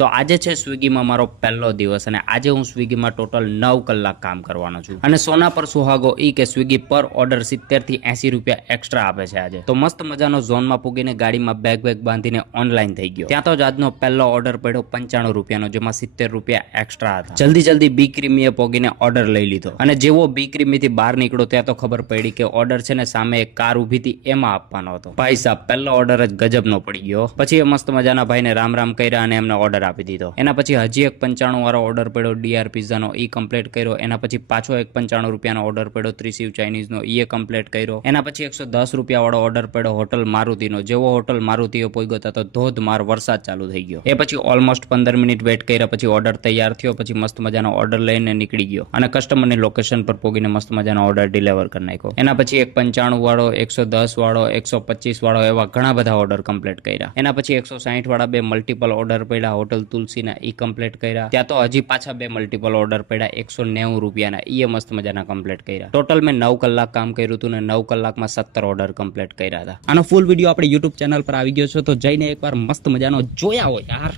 તો આજે છે સ્વિગીમાં મારો પહેલો દિવસ અને આજે હું સ્વિગીમાં ટોટલ 9 કલાક કામ કરવાનો છું અને સોના પર સુહાગો ઈ કે સ્વિગી પર ઓર્ડર 70 થી 80 રૂપિયા એક્સ્ટ્રા આપે છે આજે. તો મસ્ત મજાનો ઝોનમાં પૂગીને ગાડીમાં બેગ બાંધીને ઓનલાઈન થઈ ગયો. ત્યાં તો જ આજનો પહેલો ઓર્ડર પડ્યો 95 રૂપિયાનો, જેમાં 70 રૂપિયા એક્સ્ટ્રા હતા. જલ્દી બી ક્રીમીએ પોગીને ઓર્ડર લઈ લીધો અને જેવો બી ક્રીમીથી બહાર નીકળ્યો ત્યાં તો ખબર પડી કે ઓર્ડર છે ને સામે એક કાર ઊભી હતી એમાં આપવાનો હતો. ભાઈ સાહેબ, પહેલો ઓર્ડર જ ગજબનો પડી ગયો. પછી એ મસ્ત મજાના ભાઈને રામ કર્યા અને એમને ઓર્ડર આપી દીધો. એના પછી હજી એક 95 વાળો ઓર્ડર પડ્યો ડીઆર પિઝાનો, ઈ કમ્પ્લીટ કર્યો. એના પછી પાછો એક 95 રૂપિયાનો ઓર્ડર પડ્યો ત્રિશિવ ચાઇનીઝનો, ઈ કમ્પ્લીટ કર્યો. એના પછી 110 રૂપિયા વાળો ઓર્ડર પડ્યો હોટલ મારુતિનો. જેવો હોટલ મારુતિએ પોગ્યો તો ધોધમાર વરસાદ ચાલુ થઈ ગયો. એ પછી ઓલમોસ્ટ 15 મિનિટ વેટ કર્યા પછી ઓર્ડર તૈયાર થયો. પછી મસ્ત મજાનો ઓર્ડર લઈને નીકળી ગયો અને કસ્ટમરની લોકેશન પર પોગીને મસ્ત મજાનો ઓર્ડર ડિલિવર કરી નાખ્યો. એના પછી એક 95 વાળો, 110 વાળો, 125 વાળો એવા ઘણા બધા ઓર્ડર કમ્પ્લીટ કર્યા. એના પછી 160 વાળા બે મલ્ટિપલ ઓર્ડર પડ્યા હોટલ તુલસીના, ઈ કમ્પ્લીટ કર્યા. ત્યાં તો હજી પાછા બે મલ્ટિપલ ઓર્ડર પડ્યા 190 રૂપિયાના, ઈ મસ્ત મજાના કમ્પ્લીટ કર્યા. ટોટલ મેં 9 કલાક કામ કર્યું હતું ને 9 કલાકમાં 17 ઓર્ડર કમ્પ્લીટ કર્યા હતા. આનો ફૂલ વિડીયો આપણે યુટ્યુબ ચેનલ પર આવી ગયો છે, તો જઈને એકવાર મસ્ત મજાનો જોયા હોય યાર.